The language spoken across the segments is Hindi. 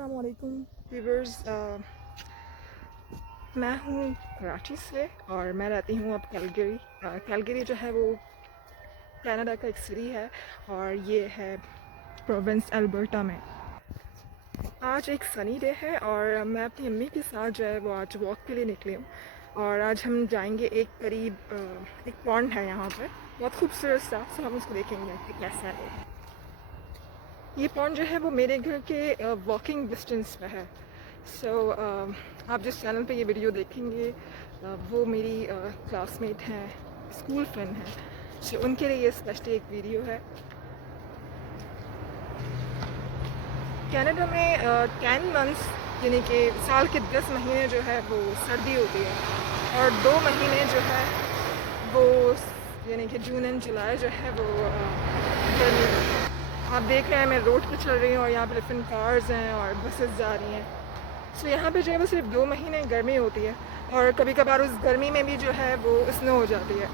अस्सलामुअलैकुम व्यूवर्स। मैं हूँ कराची से और मैं रहती हूँ अब कैलगरी। कैलगरी जो है वो कनाडा का एक सिटी है और ये है प्रोविंस अल्बर्टा में। आज एक सनी डे है और मैं अपनी अम्मी के साथ जो है वो आज वॉक के लिए निकली हूँ और आज हम जाएंगे एक करीब एक पॉन्ड है यहाँ पर, बहुत खूबसूरत सा, सो हम उसको देखेंगे कि कैसा है। ये पॉन्ड जो है वो मेरे घर के वॉकिंग डिस्टेंस पे है। सो आप जिस चैनल पे ये वीडियो देखेंगे वो मेरी क्लासमेट हैं, स्कूल फ्रेंड हैं, सो उनके लिए ये स्पेशली एक वीडियो है। कनाडा में 10 मंथ्स यानी कि साल के 10 महीने जो है वो सर्दी होती है और 2 महीने जो है वो यानी कि जून एंड जुलाई जो है वो गर्मी होती है। आप देख रहे हैं मैं रोड पे चल रही हूँ और यहाँ पे डिफरेंट कार्स हैं और बसेस जा रही हैं। सो यहाँ पे जो है वो सिर्फ 2 महीने गर्मी होती है और कभी कभार उस गर्मी में भी जो है वो स्नो हो जाती है।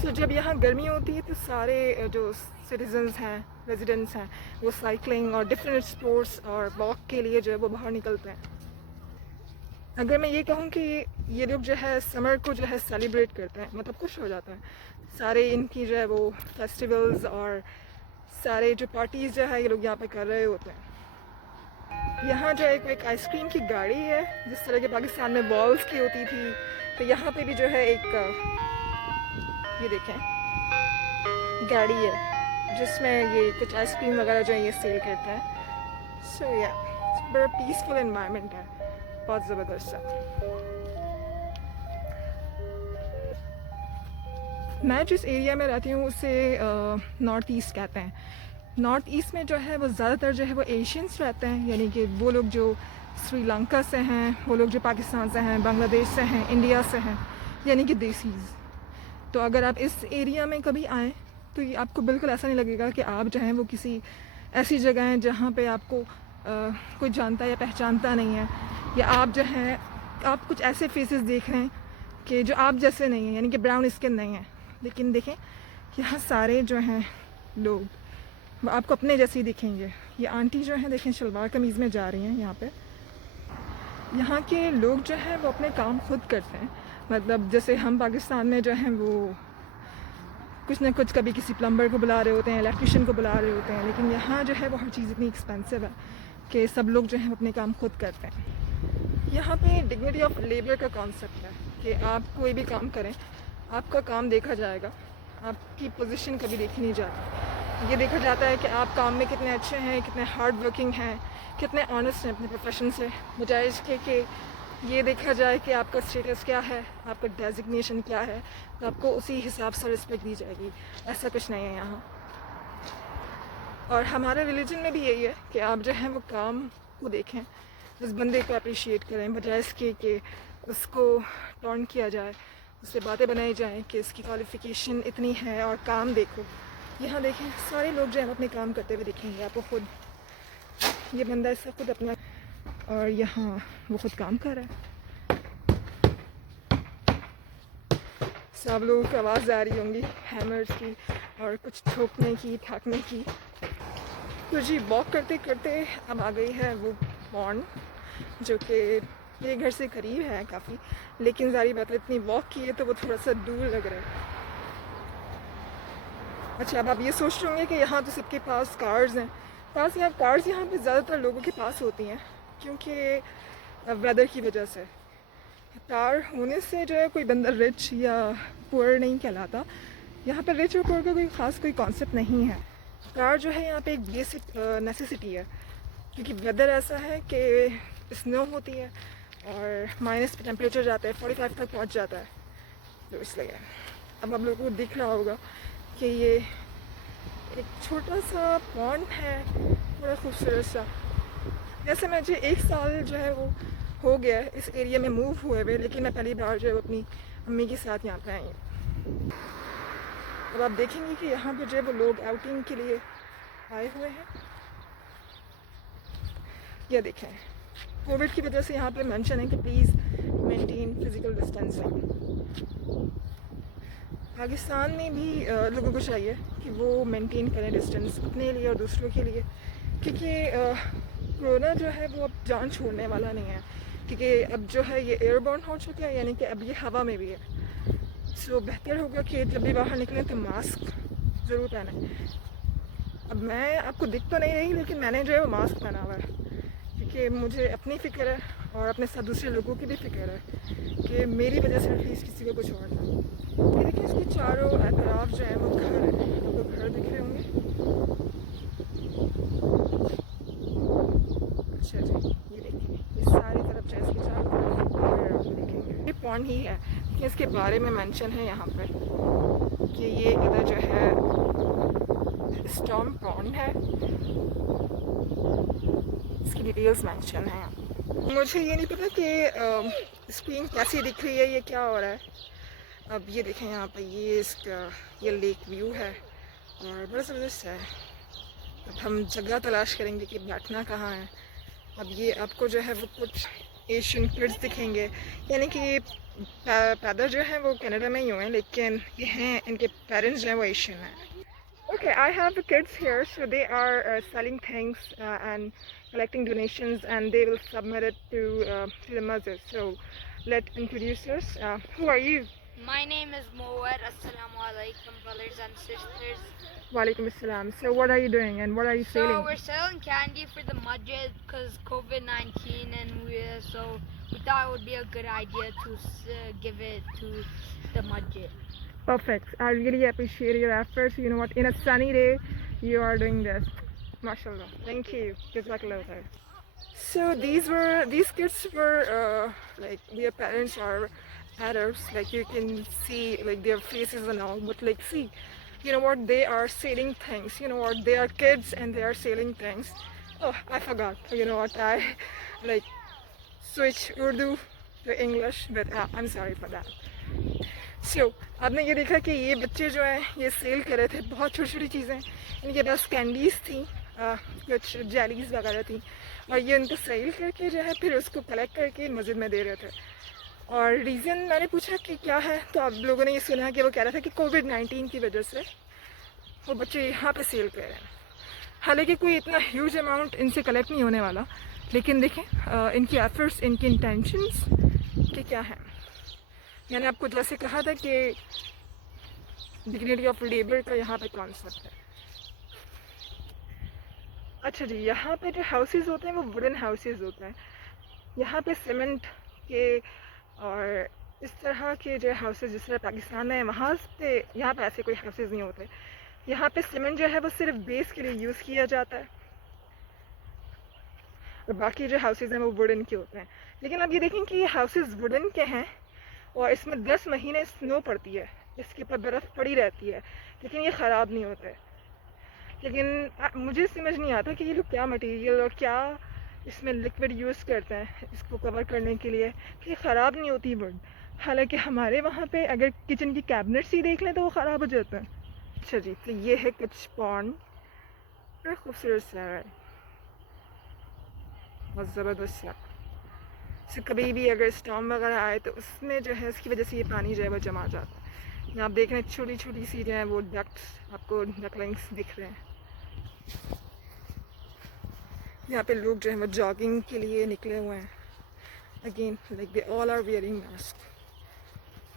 सो जब यहाँ गर्मी होती है तो सारे जो सिटीजन्स हैं, रेजिडेंट्स हैं, वो साइकिलिंग और डिफरेंट स्पोर्ट्स और वॉक के लिए जो है वो बाहर निकलते हैं। अगर मैं ये कहूँ कि ये लोग जो है समर को जो है सेलिब्रेट करते हैं, मतलब खुश हो जाते हैं, सारे इनकी जो है वो फेस्टिवल्स और सारे जो पार्टीज़ जो है ये लोग यहाँ पे कर रहे होते हैं। यहाँ जो है एक आइसक्रीम की गाड़ी है, जिस तरह के पाकिस्तान में बॉल्स की होती थी, तो यहाँ पे भी जो है एक ये देखें गाड़ी है जिसमें ये कुछ आइसक्रीम वगैरह जो है ये सेल करते हैं। सो या बड़ा पीसफुल एनवायरनमेंट है, बहुत ज़बरदस्त सा। मैं जिस एरिया में रहती हूँ उसे नॉर्थ ईस्ट कहते हैं। नॉर्थ ईस्ट में जो है वो ज़्यादातर जो है वो एशियंस रहते हैं, यानी कि वो लोग जो श्रीलंका से हैं, वो लोग जो पाकिस्तान से हैं, बांग्लादेश से हैं, इंडिया से हैं, यानी कि देसीज़। तो अगर आप इस एरिया में कभी आएँ तो ये आपको बिल्कुल ऐसा नहीं लगेगा कि आप जो हैं वो किसी ऐसी जगह हैं जहाँ पे आपको कोई जानता या पहचानता नहीं है, या आप जो है आप कुछ ऐसे फेसेस देख रहे हैं कि जो आप जैसे नहीं हैं, यानी कि ब्राउन स्किन नहीं है। लेकिन देखें यहाँ सारे जो हैं लोग वो आपको अपने जैसे ही दिखेंगे। ये आंटी जो हैं देखें शलवार कमीज़ में जा रही हैं। यहाँ पे यहाँ के लोग जो हैं वो अपने काम खुद करते हैं, मतलब जैसे हम पाकिस्तान में जो हैं वो कुछ ना कुछ कभी किसी प्लम्बर को बुला रहे होते हैं, इलेक्ट्रिशियन को बुला रहे होते हैं, लेकिन यहाँ जो है वो हर चीज़ इतनी एक्सपेंसिव है कि सब लोग जो हैं अपने काम खुद करते हैं। यहाँ पे डिग्निटी ऑफ लेबर का कॉन्सेप्ट है कि आप कोई भी काम करें, आपका काम देखा जाएगा, आपकी पोजीशन कभी देखी नहीं जाती। ये देखा जाता है कि आप काम में कितने अच्छे हैं, कितने हार्ड वर्किंग हैं, कितने ऑनेस्ट हैं अपने प्रोफेशन से, बजाय इसके कि ये देखा जाए कि आपका स्टेटस क्या है, आपका डेजिग्नेशन क्या है, तो आपको उसी हिसाब से रिस्पेक्ट दी जाएगी। ऐसा कुछ नहीं है यहाँ। और हमारे रिलीजन में भी यही है कि आप जो है वो काम को देखें, उस बंदे को अप्रिशिएट करें, बजाय इसके कि उसको टॉन्ट किया जाए, उससे बातें बनाई जाएं कि इसकी क्वालिफ़िकेशन इतनी है और काम देखो। यहाँ देखें सारे लोग जो हैं अपने काम करते हुए दिखेंगे आपको खुद। ये बंदा इसका खुद अपना, और यहाँ वो खुद काम कर रहा है। सब लोगों की आवाज़ आ रही होंगी हैमर्स की और कुछ ठोकने की, ठाकने की। तो जी वॉक करते करते अब आ गई है वो पॉन्ड, जो कि मेरे घर से करीब है काफ़ी, लेकिन ज़ाहिर बात है इतनी वॉक की है तो वो थोड़ा सा दूर लग रहा है। अच्छा, अब आप ये सोच रहे होंगे कि यहाँ तो सबके पास कार्स हैं। कार्स यहाँ पे ज़्यादातर लोगों के पास होती हैं क्योंकि वेदर की वजह से। कार होने से जो है कोई बंदा रिच या पुअर नहीं कहलाता। यहाँ पर रिच और पुअर का कोई ख़ास कोई कॉन्सेप्ट नहीं है। कार जो है यहाँ पे एक बेसिक नेसेसिटी है, क्योंकि वेदर ऐसा है कि स्नो होती है और माइनस पे टेम्परेचर जाता है, 45 तक पहुँच जाता है। तो इसलिए अब आप लोगों को दिख रहा होगा कि ये एक छोटा सा पॉन्ड है, बड़ा खूबसूरत सा। जैसे मुझे 1 साल जो है वो हो गया है इस एरिया में मूव हुए हुए, लेकिन मैं पहली बार जो है वो अपनी अम्मी के साथ यहाँ पे आई हूँ। अब आप देखेंगे कि यहाँ पे जो है वो लोग आउटिंग के लिए आए हुए हैं। ये देखें कोविड की वजह से यहाँ पे मेंशन है कि please maintain physical distancing. Pakistan में भी लोगों को चाहिए कि वो मेंटेन करें डिस्टेंस अपने लिए और दूसरों के लिए, क्योंकि कोरोना जो है वो अब जान छोड़ने वाला नहीं है, क्योंकि अब जो है ये एयरबॉर्न हो चुका है, यानी कि अब ये हवा में भी है। सो बेहतर होगा कि जब भी बाहर निकलें तो मास्क ज़रूर पहने। अब मैं आपको दिख तो नहीं रही, लेकिन मैंने जो है वो मास्क पहना हुआ है, क्योंकि मुझे अपनी फ़िक्र है और अपने साथ दूसरे लोगों की भी फ़िक्र है कि मेरी वजह से एटलीस्ट किसी को कुछ और ना। ये देखिए, इसके चारों अतराफ जो है वो घर है, आपको घर दिख रहे होंगे। अच्छा जी, ये देखिए, इस सारी तरफ जो है इसके चारों तरफ घर आप देखेंगे। ये पॉन्ड ही है, कि इसके बारे में मेंशन है यहाँ पर कि ये इधर जो है स्टॉर्म पॉन्ड है, इसकी डिटेल्स मेंशन है यहाँ। मुझे ये नहीं पता कि स्क्रीन कैसी दिख रही है, ये क्या हो रहा है। अब ये देखें यहाँ पर, ये इसका ये लेक व्यू है और बड़ा ज़बरदस्त है। अब हम जगह तलाश करेंगे कि बैठना कहाँ है। अब ये आपको जो है वो कुछ एशियन किड्स दिखेंगे, यानी कि ये पैदा जो है वो कनाडा में ही हुए हैं, लेकिन ये हैं, इनके पेरेंट्स जो हैं वो एशियन हैं। Okay, I have the kids here, so they are selling things and collecting donations, and they will submit it to the mothers. So, let's introduce us. Who are you? My name is Moer. Assalamu alaikum, brothers and sisters. Walaikum assalam. So, what are you doing and what are you So selling? we're selling candy for the masjid because COVID-19, and so we thought it would be a good idea to give it to the masjid. Perfect. I really appreciate your efforts. You know what? In a sunny day, you are doing this. MashaAllah. Thank you. Jazakallah khair. So these kids were like their parents are Arabs. Like you can see like their faces and all. But like see, you know what? They are selling things. You know what? They are kids and they are selling things. Oh, I forgot. You know what? I like switch Urdu to English, but I'm sorry for that. सो आपने ये देखा कि ये बच्चे जो हैं ये सेल कर रहे थे बहुत छोटी छोटी चीज़ें। इनके पास कैंडीज़ थी, कुछ जेलीज़ वगैरह थी, और ये उनको सेल करके जो है फिर उसको कलेक्ट करके मस्जिद में दे रहे थे। और रीज़न मैंने पूछा कि क्या है, तो आप लोगों ने ये सुना कि वो कह रहा था कि कोविड-19 की वजह से वो बच्चे यहाँ पे सेल कर रहे हैं। हालांकि कोई इतना ह्यूज अमाउंट इनसे कलेक्ट नहीं होने वाला, लेकिन देखें इनकी एफर्ट्स, इनकी इंटेंशंस कि क्या है। मैंने आपको जैसे कहा था कि डिग्निटी ऑफ लेबर का यहाँ पे कॉन्सेप्ट है। अच्छा जी, यहाँ पे जो हाउसेस होते हैं वो वुडन हाउसेस होते हैं। यहाँ पे सीमेंट के और इस तरह के जो हाउसेस जिस तरह पाकिस्तान में वहाँ पे, यहाँ पे ऐसे कोई हाउसेस नहीं होते। यहाँ पे सीमेंट जो है वो सिर्फ बेस के लिए यूज़ किया जाता है, और बाकी जो हाउसेस हैं वो वुडन के होते हैं। लेकिन अब ये देखें कि ये हाउसेस वुडन के हैं और इसमें 10 महीने स्नो पड़ती है, इसके ऊपर बर्फ़ पड़ी रहती है, लेकिन ये ख़राब नहीं होते। लेकिन मुझे समझ नहीं आता कि ये लोग क्या मटेरियल और क्या इसमें लिक्विड यूज़ करते हैं इसको कवर करने के लिए कि ये ख़राब नहीं होती वुड। हालांकि हमारे वहाँ पे अगर किचन की कैबिनेट्स ही देख लें तो वो ख़राब हो जाते हैं। अच्छा जी, तो ये है कुछ पॉन्ड, बड़ा खूबसूरत सा है, बहुत ज़बरदस्त सा। तो कभी भी अगर स्टॉर्म वगैरह आए तो उसमें जो है उसकी वजह से ये पानी जो है वो जमा जाता है। यहाँ आप देख रहे हैं छोटी छोटी सी जो है वो डक्ट्स, आपको डकलिंग्स दिख रहे हैं। यहाँ पे लोग जो है वो जॉगिंग के लिए निकले हुए हैं। Again like they all are wearing mask,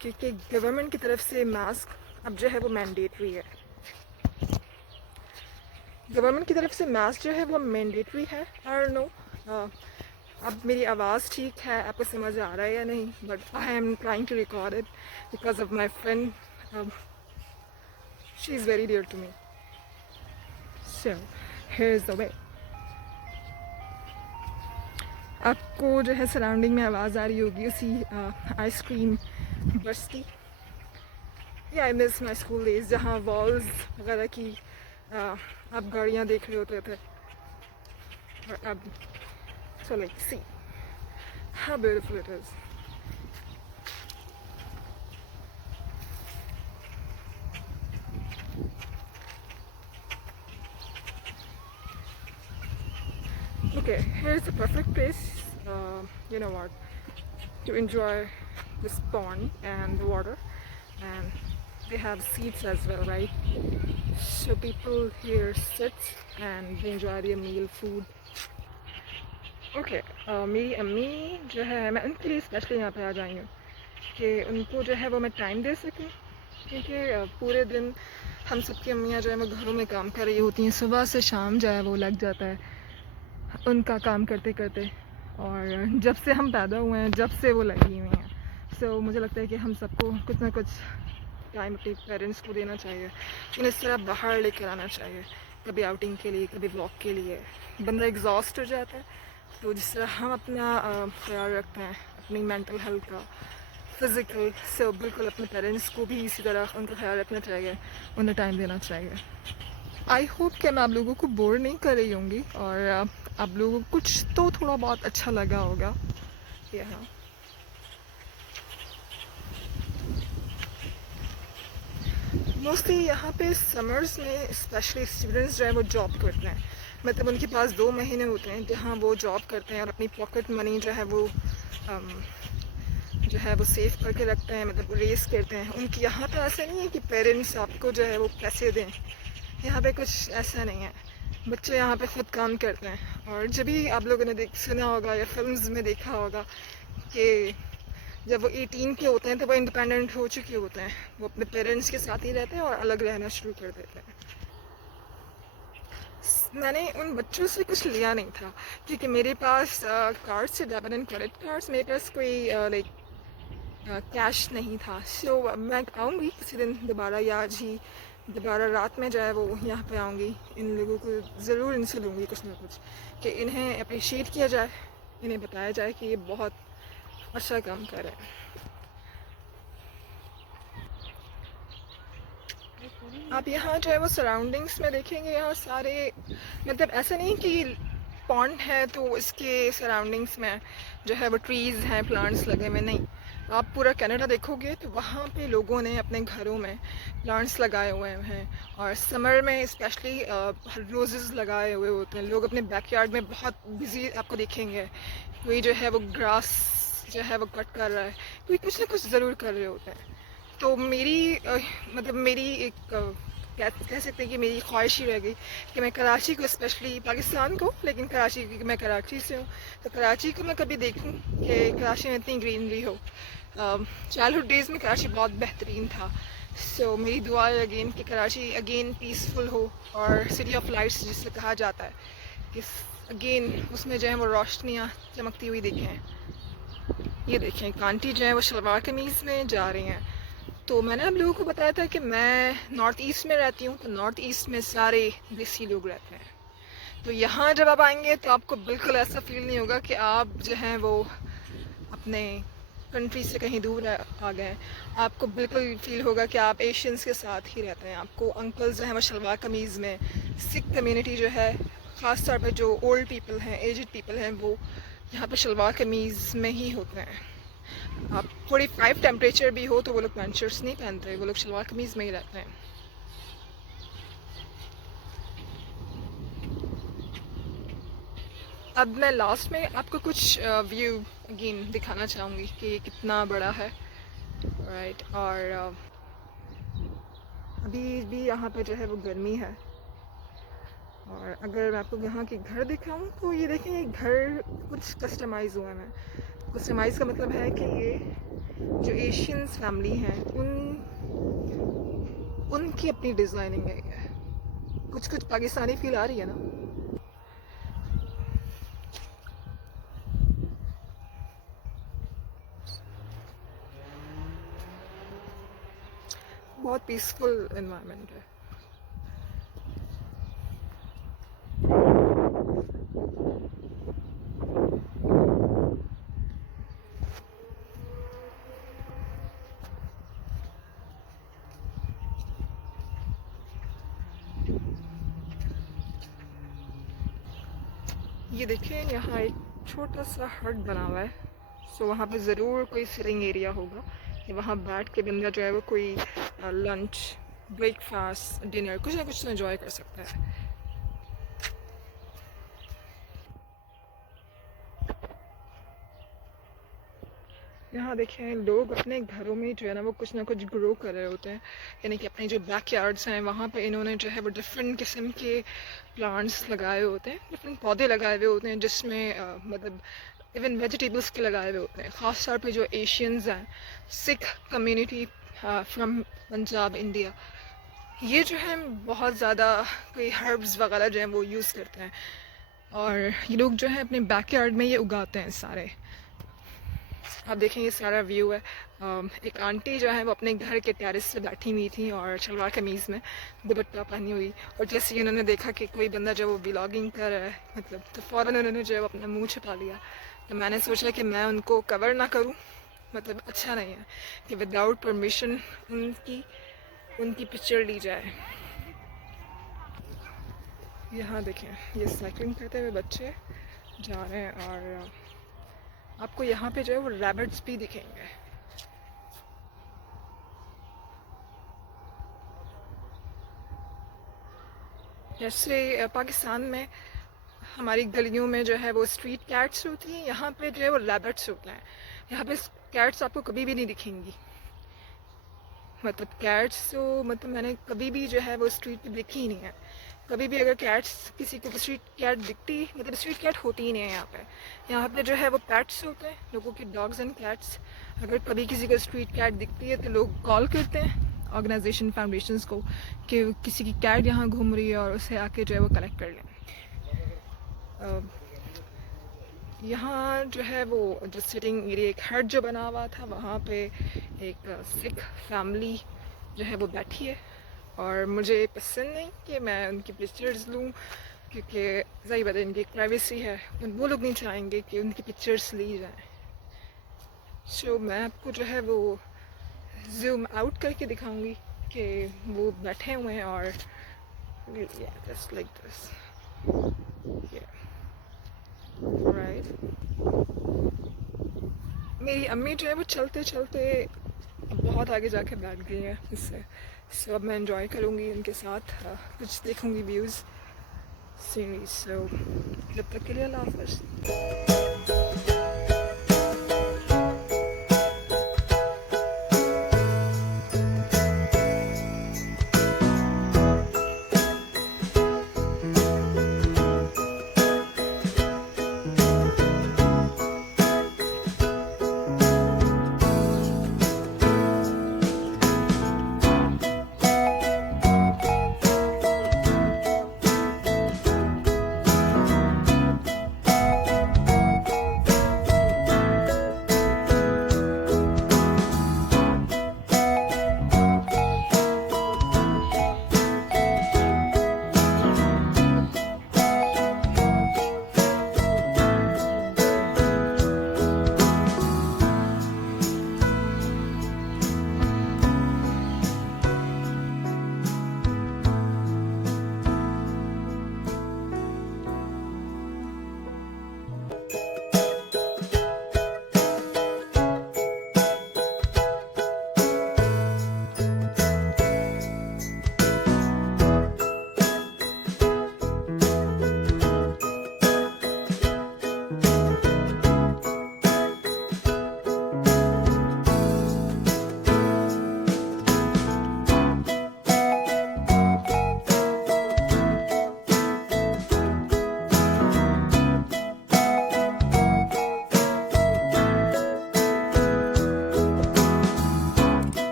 क्योंकि गवर्नमेंट की तरफ से मास्क अब जो है वो मैंडेटरी है। गवर्नमेंट की तरफ से मास्क जो है वो मैंडेटरी है। आई डोंट नो अब मेरी आवाज़ ठीक है, आपको समझ आ रहा है या नहीं, but I am trying to record it because of my friend, she is very dear to me. So here is the way. आपको जो है सराउंडिंग में आवाज़ आ रही होगी उसी आइसक्रीम बर्स की। या I miss my school days, जहाँ वॉल्स वगैरह की आप गाड़ियाँ देख रहे होते थे, और अब so like see how beautiful it is. Okay, here's the perfect place, you know what, to enjoy this pond and the water, and they have seats as well, right? So people here sit and they enjoy their meal, food. Okay, मेरी अम्मी जो है, मैं उनके लिए स्पेशली यहाँ पे आ जाई हूँ कि उनको जो है वो मैं टाइम दे सकूँ, क्योंकि पूरे दिन हम सबकी अम्मियाँ जो है वो घरों में काम कर रही होती हैं, सुबह से शाम जो है वो लग जाता है उनका काम करते करते, और जब से हम पैदा हुए हैं जब से वो लगी हुई हैं। सो मुझे लगता है कि हम सबको कुछ ना कुछ टाइम अपने पेरेंट्स को देना चाहिए, उन्हें इस तरह बाहर लेकर आना चाहिए, कभी आउटिंग के लिए, कभी वॉक के लिए। बंदा एग्जॉस्ट हो जाता है, तो जिस तरह हम अपना ख्याल रखते हैं अपनी मेंटल हेल्थ का, फिज़िकल से, बिल्कुल अपने पेरेंट्स को भी इसी तरह उनका ख्याल रखना चाहिए, उन्हें टाइम देना चाहिए। आई होप कि मैं आप लोगों को बोर नहीं कर रही होंगी, और आप लोगों को कुछ तो थोड़ा बहुत अच्छा लगा होगा यहाँ। मोस्टली यहाँ पे समर्स में स्पेशली स्टूडेंट्स जो है वो जॉब करते हैं, मतलब उनके पास 2 महीने होते हैं जहाँ वो जॉब करते हैं और अपनी पॉकेट मनी जो है वो सेव करके रखते हैं, मतलब रेस करते हैं। उनके यहाँ पे ऐसा नहीं है कि पेरेंट्स आपको जो है वो पैसे दें, यहाँ पे कुछ ऐसा नहीं है। बच्चे यहाँ पे खुद काम करते हैं, और जब भी आप लोगों ने सुना होगा या फिल्म्स में देखा होगा कि जब वो 18 के होते हैं तो वो इंडिपेंडेंट हो चुके होते हैं, वो अपने पेरेंट्स के साथ ही रहते हैं और अलग रहना शुरू कर देते हैं। मैंने उन बच्चों से कुछ लिया नहीं था, क्योंकि मेरे पास कार्ड्स थे, डेबिट एंड क्रेडिट कार्ड्स, मेरे पास कोई लाइक कैश नहीं था। सो मैं आऊँगी किसी दिन दोबारा, या आज ही दोबारा रात में जो है वो यहाँ पे आऊँगी, इन लोगों को ज़रूर इनसे लूँगी कुछ ना कुछ, कि इन्हें अप्रिशिएट किया जाए, इन्हें बताया जाए कि ये बहुत अच्छा काम कर रहे हैं। आप यहाँ जो है वो सराउंडिंग्स में देखेंगे, यहाँ सारे, मतलब ऐसा नहीं कि पॉन्ड है तो इसके सराउंडिंग्स में जो है वो ट्रीज़ हैं, प्लांट्स लगे हुए, नहीं। आप पूरा कनाडा देखोगे तो वहाँ पे लोगों ने अपने घरों में प्लांट्स लगाए हुए हैं, और समर में स्पेशली रोजेज़ लगाए हुए होते हैं। लोग अपने बैकयार्ड में बहुत बिजी आपको देखेंगे, कोई जो है वो ग्रास जो है वो कट कर रहा है, कोई कुछ ना कुछ ज़रूर कर रहे होते हैं। तो मेरी मतलब मेरी एक कह सकते हैं कि मेरी ख्वाहिश ही रह गई कि मैं कराची को, स्पेशली पाकिस्तान को, लेकिन कराची, क्योंकि मैं कराची से हूँ, तो कराची को मैं कभी देखूँ कि कराची में इतनी ग्रीनरी हो। चाइल्डहुड डेज़ में कराची बहुत बेहतरीन था। सो मेरी दुआ है अगेन कि कराची अगेन पीसफुल हो, और सिटी ऑफ लाइट्स जिसे कहा जाता है, कि अगेन उसमें जो है वो रोशनियाँ चमकती हुई दिखें। ये देखें, एक आंटी जो है वो शलवार कमीज़ में जा रही हैं। तो मैंने आप लोगों को बताया था कि मैं नॉर्थ ईस्ट में रहती हूँ, तो नॉर्थ ईस्ट में सारे देसी लोग रहते हैं। तो यहाँ जब आप आएंगे तो आपको बिल्कुल ऐसा फील नहीं होगा कि आप जो हैं वो अपने कंट्री से कहीं दूर आ गए हैं। आपको बिल्कुल फील होगा कि आप एशियंस के साथ ही रहते हैं। आपको अंकल्स जो हैं वो शलवार कमीज़ में, सिख कम्युनिटी जो है, ख़ास तौर पर जो ओल्ड पीपल हैं, एजड पीपल हैं, वो यहाँ पर शलवार कमीज़ में ही होते हैं। आप 45 टेम्परेचर भी हो तो वो लोग पैंट शर्ट्स नहीं पहनते, वो लोग शलवार कमीज़ में ही रहते हैं। अब मैं लास्ट में आपको कुछ व्यू अगेन दिखाना चाहूँगी कि ये कितना बड़ा है, राइट। और अभी भी यहाँ पे जो है वो गर्मी है, और अगर मैं आपको यहाँ के घर दिखाऊँ तो ये देखें, ये घर कुछ कस्टमाइज़ हुआ है। कस्टमाइज़ का मतलब है कि ये जो एशियंस फैमिली हैं उनकी अपनी डिज़ाइनिंग है। कुछ कुछ पाकिस्तानी फील आ रही है ना। बहुत पीसफुल एनवायरनमेंट है। ये देखिए, यहाँ एक छोटा सा हट बना हुआ है। सो वहाँ पे ज़रूर कोई सिटिंग एरिया होगा कि वहाँ बैठ के बंदा जो है वो कोई लंच, ब्रेकफास्ट, डिनर, कुछ ना कुछ तो एंजॉय कर सकता है। यहाँ देखें लोग अपने घरों में जो है ना वो कुछ ना कुछ ग्रो कर रहे होते हैं, यानी कि अपने जो बैक यार्ड्स हैं वहाँ पे इन्होंने जो है वो डिफरेंट किस्म के प्लांट्स लगाए होते हैं, डिफरेंट पौधे लगाए हुए होते हैं, जिसमें मतलब इवन वेजिटेबल्स के लगाए हुए होते हैं। ख़ास तौर पे जो एशियंस हैं, Sikh community from Punjab India, ये जो है बहुत ज़्यादा कोई हर्ब्स वगैरह जो है वो यूज़ करते हैं, और ये लोग जो है अपने बैक यार्ड में ये उगाते हैं सारे। आप देखें ये सारा व्यू है। एक आंटी जो है वो अपने घर के टेरेस पे बैठी हुई थी और शलवार कमीज़ में दुपट्टा पहनी हुई, और जैसे ही उन्होंने देखा कि कोई बंदा जो वो व्लॉगिंग कर रहा है मतलब, तो फ़ौरन उन्होंने जो है वो अपना मुंह छिपा लिया। तो मैंने सोचा कि मैं उनको कवर ना करूं, मतलब अच्छा नहीं है कि विदाउट परमिशन उनकी पिक्चर ली जाए। यहाँ देखें ये साइकिलिंग करते हुए बच्चे जा रहे हैं, और आपको यहाँ पे जो है वो रैबिट्स भी दिखेंगे। जैसे पाकिस्तान में हमारी गलियों में जो है वो स्ट्रीट कैट्स होती हैं, यहाँ पे जो है वो रैबिट्स होते हैं। यहाँ पे कैट्स आपको कभी भी नहीं दिखेंगी, मतलब कैट्स तो मतलब मैंने कभी भी जो है वो स्ट्रीट पे देखी ही नहीं है। कभी भी अगर कैट्स किसी को स्ट्रीट कैट दिखती, मतलब स्ट्रीट कैट होती ही नहीं है यहाँ पे। यहाँ पे जो है वो पेट्स होते हैं लोगों के, डॉग्स एंड कैट्स। अगर कभी किसी को स्ट्रीट कैट दिखती है तो लोग कॉल करते हैं ऑर्गेनाइजेशन फाउंडेशंस को कि किसी की कैट यहाँ घूम रही है और उसे आके जो है वो कलेक्ट कर लें। यहाँ जो है वो जो सिटिंग एरिया, एक हट जो बना हुआ था, वहाँ पे एक सिख फैमिली जो है वो बैठी है, और मुझे पसंद नहीं कि मैं उनकी पिक्चर्स लूँ, क्योंकि सही बात है इनकी प्राइवेसी है, वो लोग नहीं चाहेंगे कि उनकी पिक्चर्स ली जाएं। सो मैं आपको जो है वो जूम आउट करके दिखाऊंगी कि वो बैठे हुए हैं, और जस्ट लाइक दिस, राइट। मेरी अम्मी जो है वो चलते चलते बहुत आगे जाके बैठ गई है इससे, सो अब मैं इंजॉय करूँगी उनके साथ, कुछ देखूँगी व्यूज़ सीरीज। सो जब तक के लिए अल्लाह हाफ़िज़।